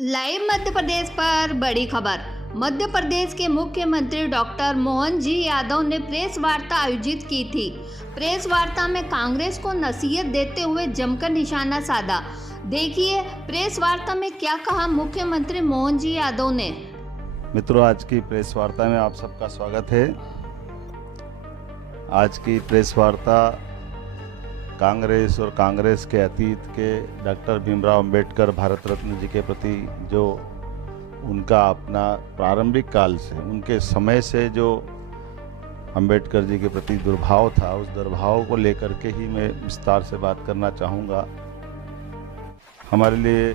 Live Madhya Pradesh पर बड़ी खबर। मध्य प्रदेश के मुख्यमंत्री डॉक्टर मोहन जी यादव ने प्रेस वार्ता आयोजित की थी। प्रेस वार्ता में कांग्रेस को नसीहत देते हुए जमकर निशाना साधा। देखिए प्रेस वार्ता में क्या कहा मुख्यमंत्री मोहन जी यादव ने। मित्रों, आज की प्रेस वार्ता में आप सबका स्वागत है। आज की प्रेस वार्ता कांग्रेस और कांग्रेस के अतीत के डॉक्टर भीमराव अंबेडकर भारत रत्न जी के प्रति जो उनका अपना प्रारंभिक काल से, उनके समय से जो अंबेडकर जी के प्रति दुर्भाव था, उस दुर्भाव को लेकर के ही मैं विस्तार से बात करना चाहूँगा। हमारे लिए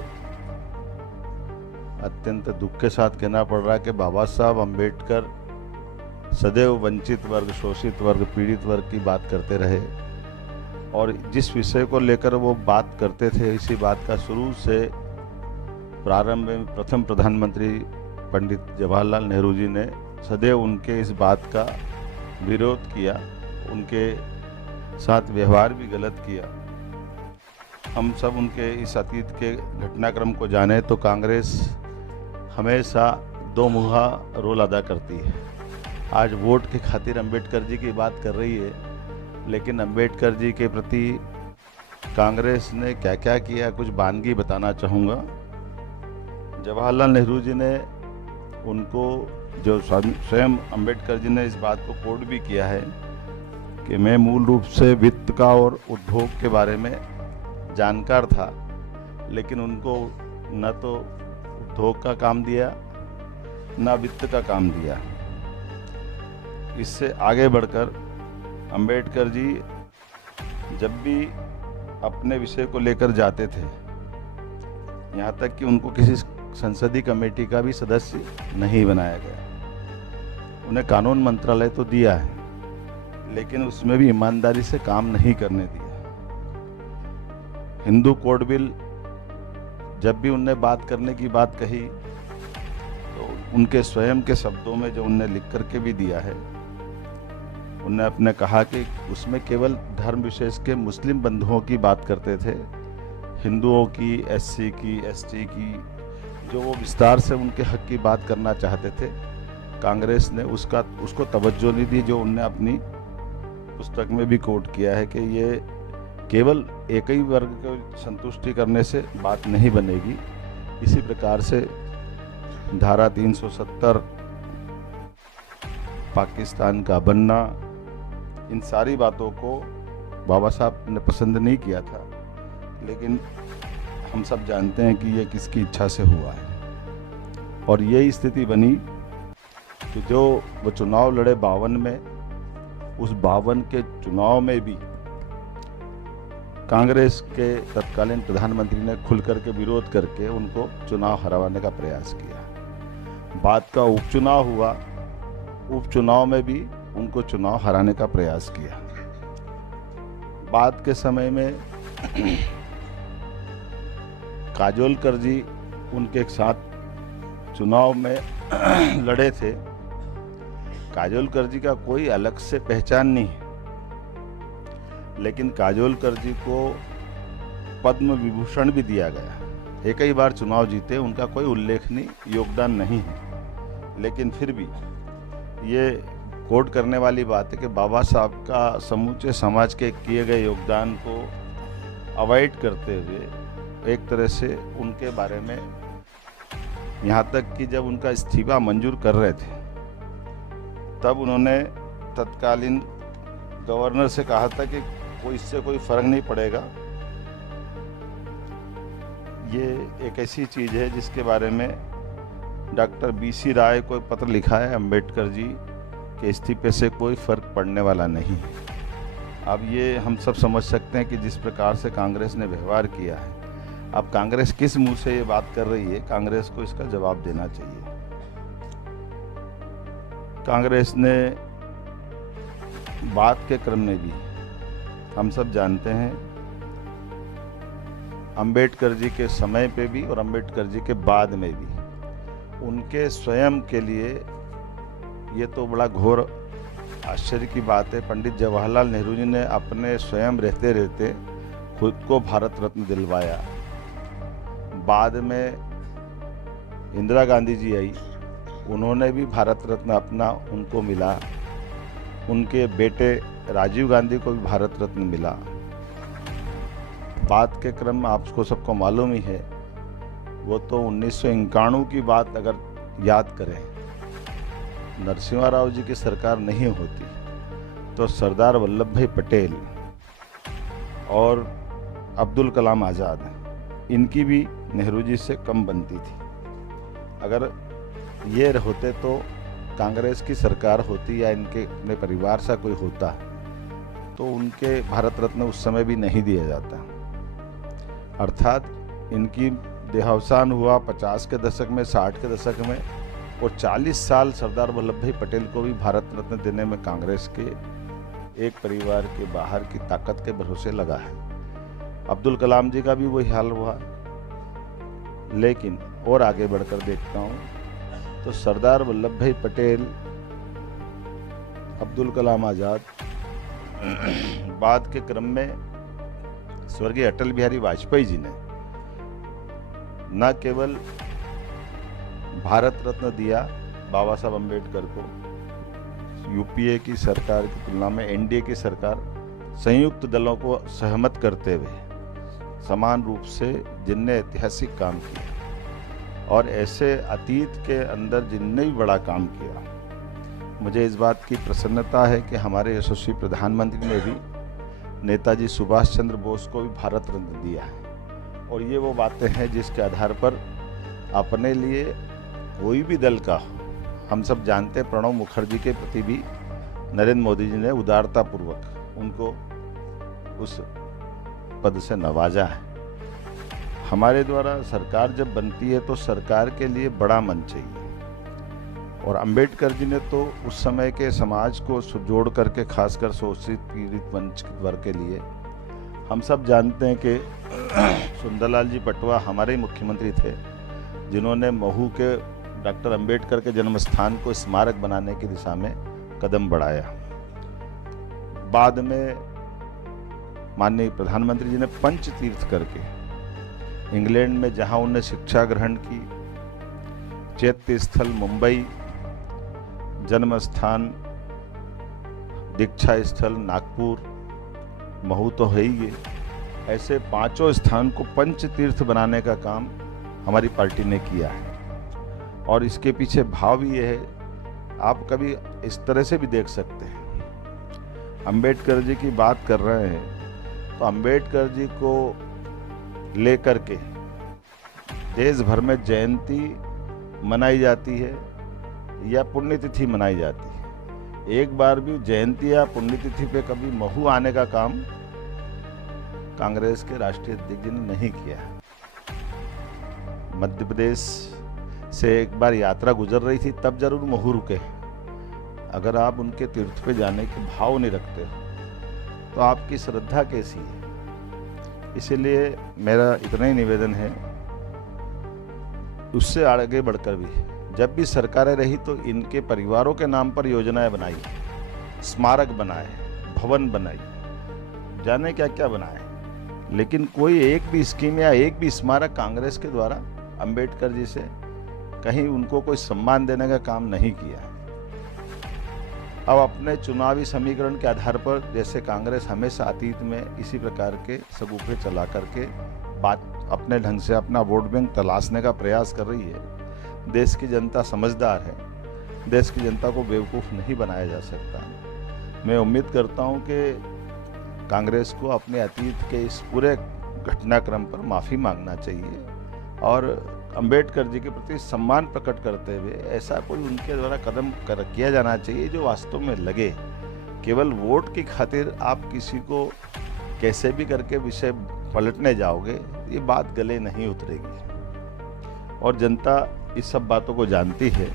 अत्यंत दुख के साथ कहना पड़ रहा है कि बाबा साहब अंबेडकर सदैव वंचित वर्ग, शोषित वर्ग, पीड़ित वर्ग की बात करते रहे और जिस विषय को लेकर वो बात करते थे, इसी बात का शुरू से प्रारंभ में प्रथम प्रधानमंत्री पंडित जवाहरलाल नेहरू जी ने सदैव उनके इस बात का विरोध किया, उनके साथ व्यवहार भी गलत किया। हम सब उनके इस अतीत के घटनाक्रम को जाने तो कांग्रेस हमेशा दो मुहा रोल अदा करती है। आज वोट के खातिर अंबेडकर जी की बात कर रही है, लेकिन अंबेडकर जी के प्रति कांग्रेस ने क्या क्या किया, कुछ बानगी बताना चाहूँगा। जवाहरलाल नेहरू जी ने उनको, जो स्वयं अंबेडकर जी ने इस बात को कोट भी किया है कि मैं मूल रूप से वित्त का और उद्योग के बारे में जानकार था, लेकिन उनको न तो उद्योग का काम दिया न वित्त का काम दिया। इससे आगे बढ़कर अंबेडकर जी जब भी अपने विषय को लेकर जाते थे, यहाँ तक कि उनको किसी संसदीय कमेटी का भी सदस्य नहीं बनाया गया। उन्हें कानून मंत्रालय तो दिया है, लेकिन उसमें भी ईमानदारी से काम नहीं करने दिया। हिंदू कोड बिल जब भी उनने बात करने की बात कही तो उनके स्वयं के शब्दों में जो उनने लिख करके भी दिया है, उन्होंने अपने कहा कि उसमें केवल धर्म विशेष के मुस्लिम बंधुओं की बात करते थे, हिंदुओं की, एससी की, एसटी की, जो वो विस्तार से उनके हक की बात करना चाहते थे, कांग्रेस ने उसको तवज्जो नहीं दी। जो उनने अपनी पुस्तक में भी कोट किया है कि ये केवल एक ही वर्ग को संतुष्टि करने से बात नहीं बनेगी। इसी प्रकार से धारा 370, पाकिस्तान का बनना, इन सारी बातों को बाबा साहब ने पसंद नहीं किया था, लेकिन हम सब जानते हैं कि ये किसकी इच्छा से हुआ है। और यही स्थिति बनी कि जो वो चुनाव लड़े 52 में, उस 52 के चुनाव में भी कांग्रेस के तत्कालीन प्रधानमंत्री ने खुल करके विरोध करके उनको चुनाव हराने का प्रयास किया। बाद का उपचुनाव हुआ, उपचुनाव में भी उनको चुनाव हराने का प्रयास किया। बाद के समय में काजोलकर जी उनके साथ चुनाव में लड़े थे। काजोलकर जी का कोई अलग से पहचान नहीं है, लेकिन काजोलकर जी को पद्म विभूषण भी दिया गया। एक ही बार चुनाव जीते, उनका कोई उल्लेखनीय योगदान नहीं है, लेकिन फिर भी ये कोट करने वाली बात है कि बाबा साहब का समूचे समाज के किए गए योगदान को अवॉइड करते हुए एक तरह से उनके बारे में, यहाँ तक कि जब उनका इस्तीफा मंजूर कर रहे थे तब उन्होंने तत्कालीन गवर्नर से कहा था कि इससे कोई फर्क नहीं पड़ेगा। ये एक ऐसी चीज़ है जिसके बारे में डॉक्टर BC राय को पत्र लिखा है अंबेडकर जी के इस्तीफे से कोई फर्क पड़ने वाला नहीं है। अब ये हम सब समझ सकते हैं कि जिस प्रकार से कांग्रेस ने व्यवहार किया है, अब कांग्रेस किस मुंह से ये बात कर रही है, कांग्रेस को इसका जवाब देना चाहिए। कांग्रेस ने बात के क्रम में भी, हम सब जानते हैं, अंबेडकर जी के समय पे भी और अंबेडकर जी के बाद में भी उनके स्वयं के लिए, ये तो बड़ा घोर आश्चर्य की बात है, पंडित जवाहरलाल नेहरू जी ने अपने स्वयं रहते रहते खुद को भारत रत्न दिलवाया। बाद में इंदिरा गांधी जी आई, उन्होंने भी भारत रत्न अपना उनको मिला, उनके बेटे राजीव गांधी को भी भारत रत्न मिला। बात के क्रम आपको सबको मालूम ही है, वो तो 1991 की बात अगर याद करें, नरसिम्हा राव जी की सरकार नहीं होती तो सरदार वल्लभ भाई पटेल और अब्दुल कलाम आज़ाद, इनकी भी नेहरू जी से कम बनती थी। अगर ये होते तो कांग्रेस की सरकार होती या इनके अपने परिवार से कोई होता तो उनके भारत रत्न उस समय भी नहीं दिया जाता। अर्थात इनकी देहावसान हुआ 50 के दशक में, 60 के दशक में, और 40 साल सरदार वल्लभ भाई पटेल को भी भारत रत्न देने में कांग्रेस के एक परिवार के बाहर की ताकत के भरोसे लगा है। अब्दुल कलाम जी का भी वही हाल हुआ। लेकिन और आगे बढ़कर देखता हूँ तो सरदार वल्लभ भाई पटेल, अब्दुल कलाम आज़ाद, बाद के क्रम में स्वर्गीय अटल बिहारी वाजपेयी जी ने न केवल भारत रत्न दिया बाबा साहब अम्बेडकर को, यूपीए की सरकार की तुलना में एनडीए की सरकार संयुक्त दलों को सहमत करते हुए समान रूप से जिनने ऐतिहासिक काम किया और ऐसे अतीत के अंदर जिनने भी बड़ा काम किया, मुझे इस बात की प्रसन्नता है कि हमारे यशस्वी प्रधानमंत्री ने भी नेताजी सुभाष चंद्र बोस को भी भारत रत्न दिया है। और ये वो बातें हैं जिसके आधार पर अपने लिए कोई भी दल का हो, हम सब जानते हैं प्रणब मुखर्जी के प्रति भी नरेंद्र मोदी जी ने उदारतापूर्वक उनको उस पद से नवाजा है। हमारे द्वारा सरकार जब बनती है तो सरकार के लिए बड़ा मन चाहिए, और अंबेडकर जी ने तो उस समय के समाज को जोड़ करके खासकर शोषित पीड़ित वंचित वर्ग के लिए, हम सब जानते हैं कि सुंदरलाल जी पटवा हमारे मुख्यमंत्री थे जिन्होंने महू के डॉक्टर अंबेडकर के जन्म स्थान को स्मारक बनाने की दिशा में कदम बढ़ाया। बाद में माननीय प्रधानमंत्री जी ने पंच तीर्थ करके इंग्लैंड में जहां उन्होंने शिक्षा ग्रहण की, चैत्य स्थल मुंबई, जन्म स्थान दीक्षा स्थल नागपुर, महू तो है ही, ऐसे 5 स्थान को पंच तीर्थ बनाने का काम हमारी पार्टी ने किया है। और इसके पीछे भाव भी ये है, आप कभी इस तरह से भी देख सकते हैं। अंबेडकर जी की बात कर रहे हैं तो अंबेडकर जी को लेकर के देश भर में जयंती मनाई जाती है या पुण्यतिथि मनाई जाती है। एक बार भी जयंती या पुण्यतिथि पे कभी महू आने का काम कांग्रेस के राष्ट्रीय अध्यक्ष जी ने नहीं किया। मध्य प्रदेश से एक बार यात्रा गुजर रही थी तब जरूर महू रुके। अगर आप उनके तीर्थ पे जाने के भाव नहीं रखते तो आपकी श्रद्धा कैसी है? इसीलिए मेरा इतना ही निवेदन है, उससे आगे बढ़कर भी जब भी सरकारें रही तो इनके परिवारों के नाम पर योजनाएं बनाई, स्मारक बनाए, भवन बनाई, जाने क्या क्या बनाए, लेकिन कोई एक भी स्कीम या एक भी स्मारक कांग्रेस के द्वारा अंबेडकर जी से कहीं उनको कोई सम्मान देने का काम नहीं किया है। अब अपने चुनावी समीकरण के आधार पर जैसे कांग्रेस हमेशा अतीत में इसी प्रकार के सगुफे चला करके बात अपने ढंग से अपना वोट बैंक तलाशने का प्रयास कर रही है। देश की जनता समझदार है, देश की जनता को बेवकूफ़ नहीं बनाया जा सकता। मैं उम्मीद करता हूं कि कांग्रेस को अपने अतीत के इस पूरे घटनाक्रम पर माफ़ी मांगना चाहिए और अंबेडकर जी के प्रति सम्मान प्रकट करते हुए ऐसा कोई उनके द्वारा कदम किया जाना चाहिए जो वास्तव में लगे। केवल वोट की खातिर आप किसी को कैसे भी करके विषय पलटने जाओगे, ये बात गले नहीं उतरेगी और जनता इस सब बातों को जानती है।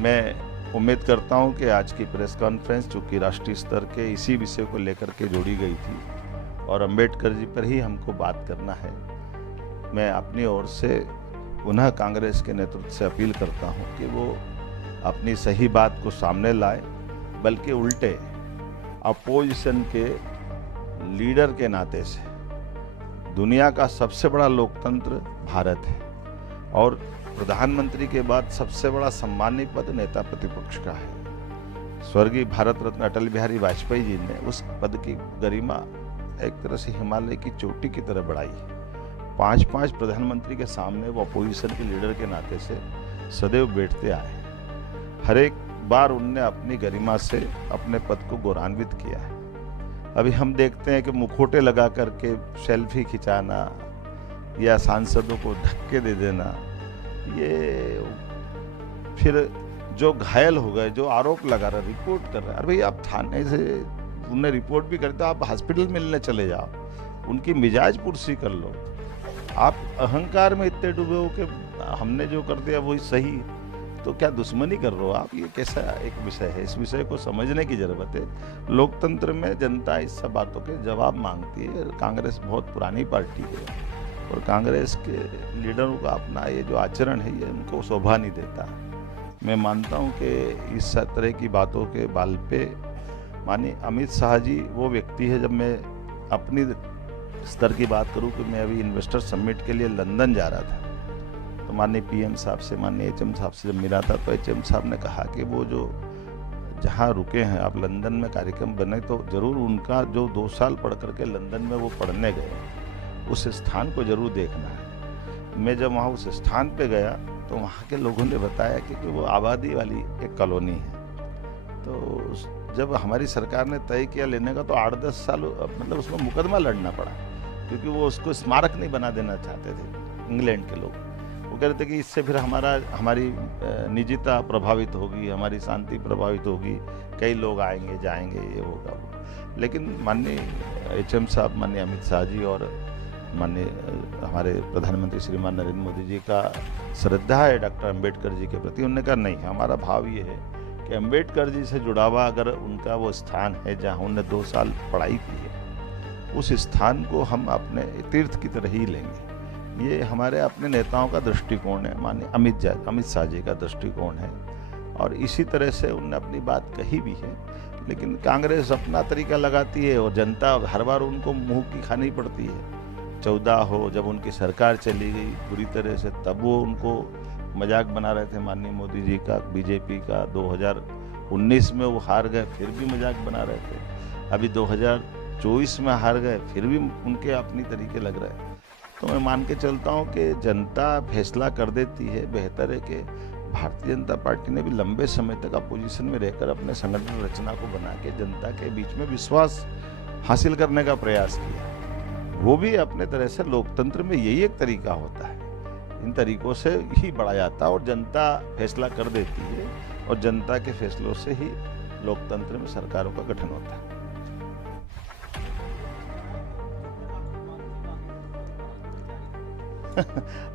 मैं उम्मीद करता हूं कि आज की प्रेस कॉन्फ्रेंस चूँकि राष्ट्रीय स्तर के इसी विषय को लेकर के जोड़ी गई थी और अंबेडकर जी पर ही हमको बात करना है, मैं अपनी ओर से पुनः कांग्रेस के नेतृत्व से अपील करता हूं कि वो अपनी सही बात को सामने लाए, बल्कि उल्टे अपोजिशन के लीडर के नाते से दुनिया का सबसे बड़ा लोकतंत्र भारत है और प्रधानमंत्री के बाद सबसे बड़ा सम्मानीय पद नेता प्रतिपक्ष का है। स्वर्गीय भारत रत्न अटल बिहारी वाजपेयी जी ने उस पद की गरिमा एक तरह से हिमालय की चोटी की तरह बढ़ाई है। 5-5 प्रधानमंत्री के सामने वो अपोजिशन के लीडर के नाते से सदैव बैठते आए। हर एक बार उनने अपनी गरिमा से अपने पद को गौरवान्वित किया है। अभी हम देखते हैं कि मुखौटे लगा करके सेल्फी खिंचाना या सांसदों को धक्के दे देना, ये फिर जो घायल हो गए, जो आरोप लगा रहे, रिपोर्ट कर रहे, अरे भाई आप थाने से उन्हें रिपोर्ट भी करते, आप हॉस्पिटल मिलने चले जाओ, उनकी मिजाज पुरसी कर लो। आप अहंकार में इतने डूबे हो कि हमने जो कर दिया वही सही, तो क्या दुश्मनी कर रहे हो आप? ये कैसा एक विषय है? इस विषय को समझने की जरूरत है। लोकतंत्र में जनता इस सब बातों के जवाब मांगती है। कांग्रेस बहुत पुरानी पार्टी है और कांग्रेस के लीडरों का अपना ये जो आचरण है ये उनको शोभा नहीं देता। मैं मानता हूँ कि इस तरह की बातों के बाल पे माननीय अमित शाह जी वो व्यक्ति है। जब मैं अपनी स्तर की बात करूं कि मैं अभी इन्वेस्टर समिट के लिए लंदन जा रहा था, तो माननीय पीएम साहब से, माननीय एचएम साहब से जब मिला था, तो एचएम साहब ने कहा कि वो जो जहां रुके हैं आप लंदन में कार्यक्रम बने, तो ज़रूर उनका जो 2 साल पढ़ करके लंदन में वो पढ़ने गए, उस स्थान को ज़रूर देखना है। मैं जब वहाँ उस स्थान पे गया तो वहाँ के लोगों ने बताया कि वो आबादी वाली एक कॉलोनी है। तो जब हमारी सरकार ने तय किया लेने का, तो 8-10 साल मतलब उसमें मुकदमा लड़ना पड़ा, क्योंकि वो उसको स्मारक नहीं बना देना चाहते थे इंग्लैंड के लोग। वो कह रहे थे कि इससे फिर हमारी निजता प्रभावित होगी, हमारी शांति प्रभावित होगी, कई लोग आएंगे जाएंगे, ये होगा वो। लेकिन माननीय एचएम साहब, माननीय अमित शाह जी और माननीय हमारे प्रधानमंत्री श्रीमान नरेंद्र मोदी जी का श्रद्धा है डॉक्टर अम्बेडकर जी के प्रति। उन्होंने कहा नहीं, हमारा भाव ये है कि अम्बेडकर जी से जुड़ा हुआ अगर उनका वो स्थान है जहाँ उन्होंने 2 साल पढ़ाई की है, उस स्थान को हम अपने तीर्थ की तरह ही लेंगे। ये हमारे अपने नेताओं का दृष्टिकोण है, माननीय अमित शाह जी का दृष्टिकोण है, और इसी तरह से उन्होंने अपनी बात कही भी है। लेकिन कांग्रेस अपना तरीका लगाती है और जनता हर बार उनको मुंह की खानी पड़ती है। 14 हो जब उनकी सरकार चली गई बुरी तरह से, तब वो उनको मजाक बना रहे थे माननीय मोदी जी का, बीजेपी का। 2019 में वो हार गए, फिर भी मजाक बना रहे थे। अभी 2024 में हार गए, फिर भी उनके अपनी तरीके लग रहे हैं। तो मैं मान के चलता हूँ कि जनता फैसला कर देती है। बेहतर है कि भारतीय जनता पार्टी ने भी लंबे समय तक अपोजिशन में रहकर अपने संगठन रचना को बना के जनता के बीच में विश्वास हासिल करने का प्रयास किया। वो भी अपने तरह से लोकतंत्र में यही एक तरीका होता है, इन तरीकों से ही बढ़ा जाता है और जनता फैसला कर देती है, और जनता के फैसलों से ही लोकतंत्र में सरकारों का गठन होता है।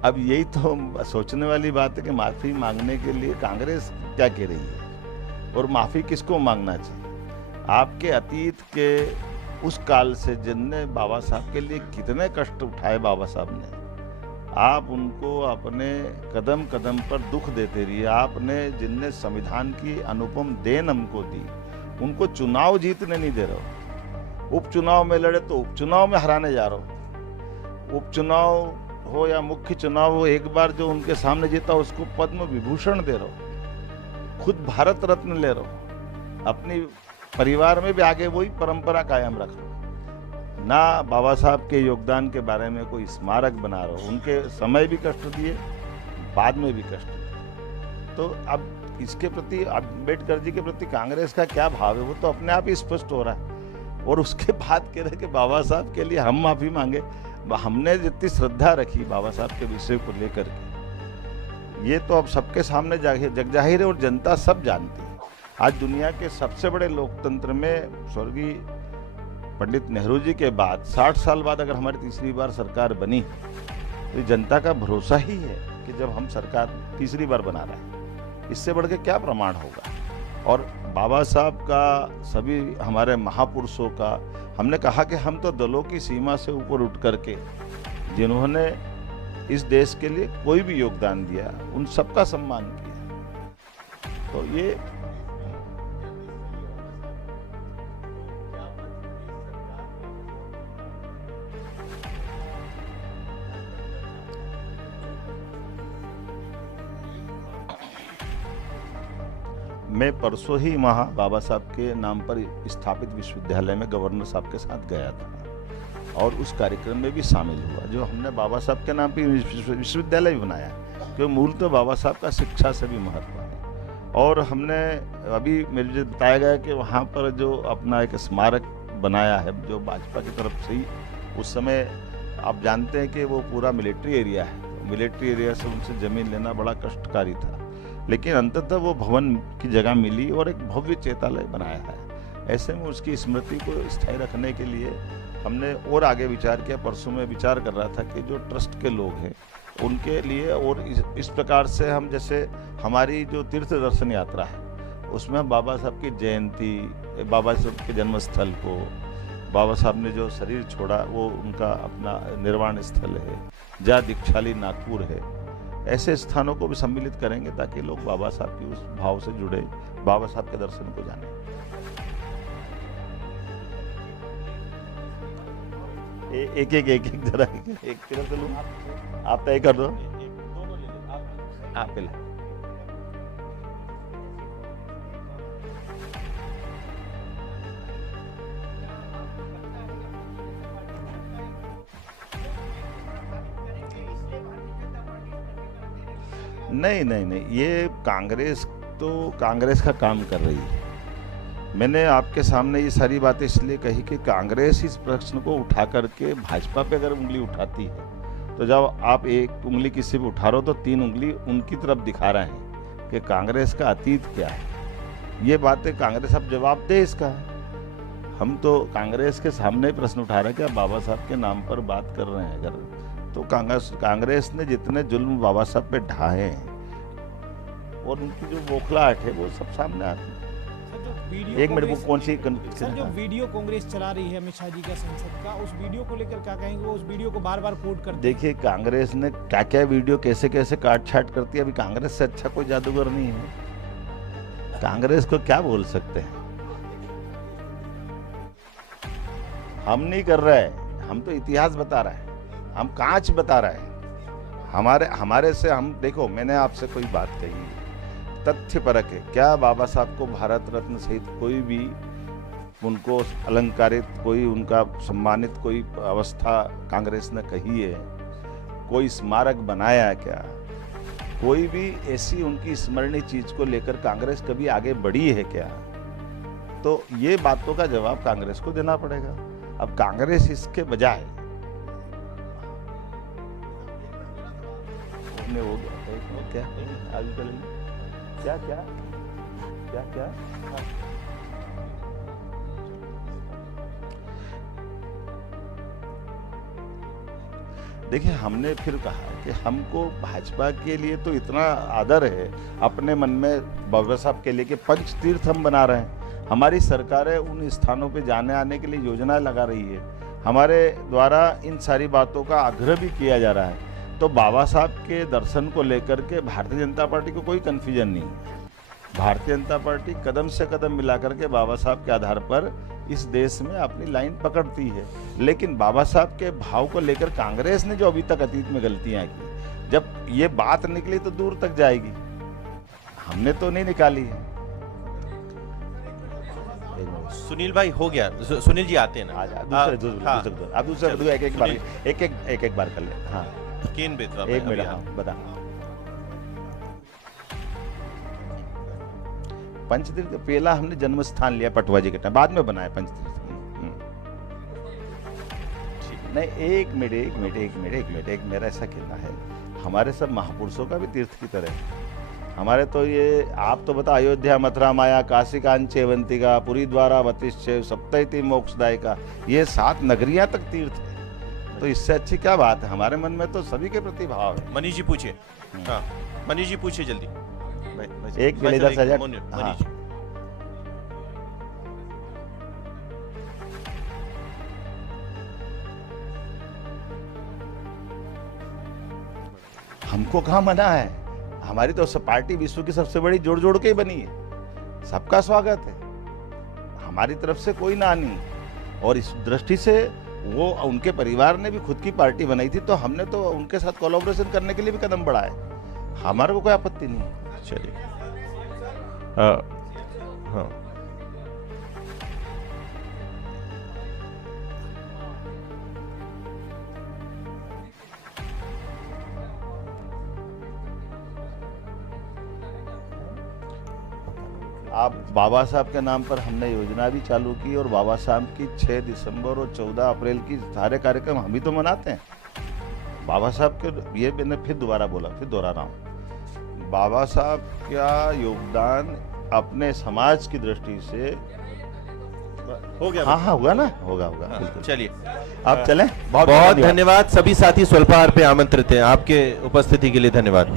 अब यही तो सोचने वाली बात है कि माफी मांगने के लिए कांग्रेस क्या कह रही है और माफी किसको मांगना चाहिए। आपके अतीत के उस काल से जिनने बाबा साहब के लिए कितने कष्ट उठाए बाबा साहब ने, आप उनको अपने कदम कदम पर दुख देते रहिए। आपने जिनने संविधान की अनुपम देन हमको दी, उनको चुनाव जीतने नहीं दे रहे हो। उपचुनाव में लड़े तो उपचुनाव में हराने जा रहे हो। उपचुनाव हो या मुख्य चुनाव हो, एक बार जो उनके सामने जीता उसको पद्म विभूषण दे रहे हो, खुद भारत रत्न ले रहे हो, अपनी परिवार में भी आगे वही परंपरा कायम रख रहे हो। ना बाबा साहब के योगदान के बारे में कोई स्मारक बना रहे हो। उनके समय भी कष्ट दिए, बाद में भी कष्ट दिए। तो अब इसके प्रति, अम्बेडकर जी के प्रति कांग्रेस का क्या भाव है वो तो अपने आप ही स्पष्ट हो रहा है। और उसके बाद कह रहे कि बाबा साहब के लिए हम माफी मांगे। हमने जितनी श्रद्धा रखी बाबा साहब के विषय को लेकर के, ये तो अब सबके सामने जग जाहिर है और जनता सब जानती है। आज दुनिया के सबसे बड़े लोकतंत्र में स्वर्गीय पंडित नेहरू जी के बाद 60 साल बाद अगर हमारी तीसरी बार सरकार बनी, तो जनता का भरोसा ही है कि जब हम सरकार तीसरी बार बना रहे हैं, इससे बढ़ के क्या प्रमाण होगा। और बाबा साहब का, सभी हमारे महापुरुषों का, हमने कहा कि हम तो दलों की सीमा से ऊपर उठ करके जिन्होंने इस देश के लिए कोई भी योगदान दिया, उन सबका सम्मान किया। तो ये मैं परसों ही वहाँ बाबा साहब के नाम पर स्थापित विश्वविद्यालय में गवर्नर साहब के साथ गया था और उस कार्यक्रम में भी शामिल हुआ। जो हमने बाबा साहब के नाम पर विश्वविद्यालय भी बनाया, क्योंकि मूल तो बाबा साहब का शिक्षा से भी महत्व है। और हमने अभी मुझे बताया गया कि वहाँ पर जो अपना एक स्मारक बनाया है, जो भाजपा की तरफ से ही, उस समय आप जानते हैं कि वो पूरा मिलिट्री एरिया है, मिलिट्री एरिया से उनसे ज़मीन लेना बड़ा कष्टकारी था, लेकिन अंततः वो भवन की जगह मिली और एक भव्य चेतालय बनाया है। ऐसे में उसकी स्मृति को स्थायी रखने के लिए हमने और आगे विचार किया। परसों में विचार कर रहा था कि जो ट्रस्ट के लोग हैं उनके लिए, और इस प्रकार से हम, जैसे हमारी जो तीर्थ दर्शन यात्रा है उसमें हम बाबा साहब की जयंती, बाबा साहब के जन्म स्थल को, बाबा साहब ने जो शरीर छोड़ा वो उनका अपना निर्वाण स्थल है, जहाँ दीक्षाली नागपुर है, ऐसे स्थानों को भी सम्मिलित करेंगे ताकि लोग बाबा साहब की उस भाव से जुड़े, बाबा साहब के दर्शन को जाने। एक जरा एक किधर से लूं? आप तय कर दो। आप पहले नहीं, ये कांग्रेस तो कांग्रेस का काम कर रही है। मैंने आपके सामने ये सारी बातें इसलिए कही कि कांग्रेस इस प्रश्न को उठा करके भाजपा पे अगर उंगली उठाती है, तो जब आप एक उंगली किसी पे उठा रहे हो तो 3 उंगली उनकी तरफ दिखा रहे हैं कि कांग्रेस का अतीत क्या है। ये बातें कांग्रेस अब जवाब दे इसका। हम तो कांग्रेस के सामने प्रश्न उठा रहे हैं कि आप बाबा साहब के नाम पर बात कर रहे हैं अगर, तो कांग्रेस ने जितने जुल्म बाबा साहब पे ढाए हैं और उनकी जो बौखलाहट है वो सब सामने आती है। एक मिनट, वो कौन सी सर, जो वीडियो कांग्रेस चला रही है अमित शाह जी का संसद का, उस वीडियो को लेकर क्या कहेंगे? वो उस वीडियो को बार बार कोट करते हैं। देखिए, कांग्रेस ने क्या क्या वीडियो कैसे कैसे काट छाट करती है। अभी कांग्रेस से अच्छा कोई जादूगर नहीं है। कांग्रेस को क्या बोल सकते हैं? हम नहीं कर रहे हैं, हम तो इतिहास बता रहे हैं, हम कांच बता रहे हैं। हमारे से हम देखो, मैंने आपसे कोई बात कही, तथ्य परक है। क्या बाबा साहब को भारत रत्न सहित कोई भी उनको अलंकारित, कोई उनका सम्मानित कोई अवस्था कांग्रेस ने कही है? कोई स्मारक बनाया है क्या? कोई भी ऐसी उनकी स्मरणीय चीज को लेकर कांग्रेस कभी आगे बढ़ी है क्या? तो ये बातों का जवाब कांग्रेस को देना पड़ेगा। अब कांग्रेस इसके बजाय हो गया क्या देखिए, हमने फिर कहा कि हमको भाजपा के लिए तो इतना आदर है अपने मन में बाबा साहब के लिए कि पंच तीर्थ हम बना रहे हैं। हमारी सरकारें उन स्थानों पे जाने आने के लिए योजनाएं लगा रही है, हमारे द्वारा इन सारी बातों का आग्रह भी किया जा रहा है। तो बाबा साहब के दर्शन को लेकर के भारतीय जनता पार्टी को कोई कन्फ्यूजन नहीं है। भारतीय जनता पार्टी कदम से कदम मिलाकर के बाबा साहब के आधार पर इस देश में अपनी लाइन पकड़ती है। लेकिन बाबा साहब के भाव को लेकर कांग्रेस ने जो अभी तक अतीत में गलतियां की, जब ये बात निकली तो दूर तक जाएगी। हमने तो नहीं निकाली है। सुनील भाई, हो गया। सुनील जी आते हैं ना, दूसरे एक बार कर ले। हाँ, केन बेतवा एक मिनट। हाँ, बता। पंचतीर्थ पहला हमने जन्म स्थान लिया पटवा जी के टाइम, बाद में बनाया पंचतीर्थ। नहीं, एक मिनट, मेरा ऐसा कहना है, हमारे सब महापुरुषों का भी तीर्थ की तरह है। हमारे तो ये, आप तो बता, अयोध्या, मथुरा, माया, काशी, कांची, अवंतिका, पुरी, द्वारा, वतिष्ठ, सप्तैती, मोक्षदायिका, ये 7 नगरियां तक तीर्थ है। तो इससे अच्छी क्या बात है? हमारे मन में तो सभी के प्रति भाव है। मनीष जी पूछिए। हाँ, मनीष जी पूछिए जल्दी। एक मिले 10,000। मनीष जी। हमको कहाँ मना है? हमारी तो पार्टी विश्व की सबसे बड़ी जोड़ जोड़ के ही बनी है। सबका स्वागत है, हमारी तरफ से कोई ना नहीं। और इस दृष्टि से वो, उनके परिवार ने भी खुद की पार्टी बनाई थी, तो हमने तो उनके साथ कोलैबोरेशन करने के लिए भी कदम बढ़ाए। हमारे को कोई आपत्ति नहीं। चलिए, हाँ आप बाबा साहब के नाम पर हमने योजना भी चालू की और बाबा साहब की 6 दिसंबर और 14 अप्रैल की सारे कार्यक्रम हम ही तो मनाते हैं। बाबा साहब के, ये मैंने फिर दोबारा बोला, फिर दोहरा रहा हूँ, बाबा साहब का योगदान अपने समाज की दृष्टि से हो गया। हाँ होगा ना, होगा बिल्कुल। चलिए आप चलें। बहुत धन्यवाद। सभी साथी स्वल्पाहार पे आमंत्रित हैं। आपके उपस्थिति के लिए धन्यवाद।